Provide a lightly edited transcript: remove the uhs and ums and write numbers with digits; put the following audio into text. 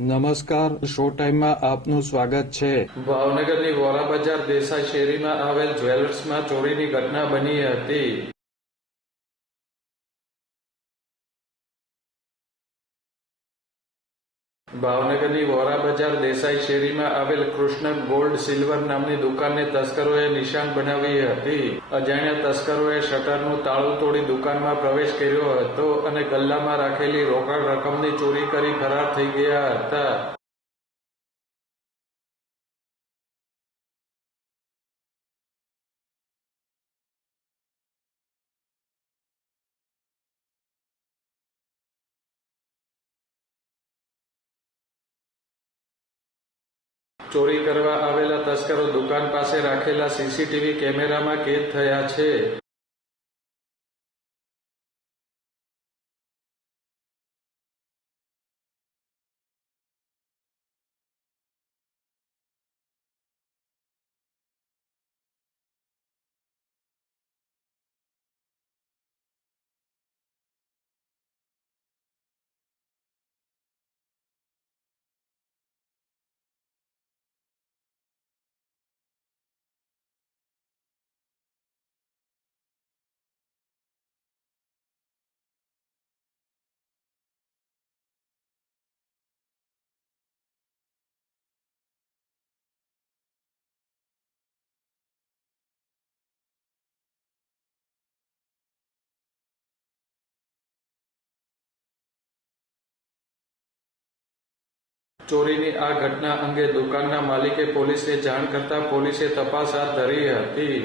નમસ્કાર, શો ટાઈમમાં આપનું સ્વાગત છે. ભાવનગરની વોરા બજાર દેસાઈ શેરીમાં આવેલ જ્વેલર્સમાં ચોરીની ઘટના બની હતી. ભાવનગરની વોરા બજાર દેસાઈ શેરીમાં આવેલ કૃષ્ણ ગોલ્ડ સિલ્વર નામની દુકાનને તસ્કરોએ નિશાન બનાવી હતી. અજાણ્યા તસ્કરોએ શટરનું તાળું તોડી દુકાનમાં પ્રવેશ કર્યો હતો અને ગલ્લામાં રાખેલી રોકડ રકમની ચોરી કરી ફરાર થઈ ગયા હતા. ચોરી કરવા આવેલા તસ્કરો દુકાન પાસે રાખેલા સીસીટીવી કેમેરામાં કેદ થયા છે. ચોરીની આ ઘટના અંગે દુકાનના માલિકે પોલીસને જાણ કરતા પોલીસે તપાસ હાથ ધરી હતી.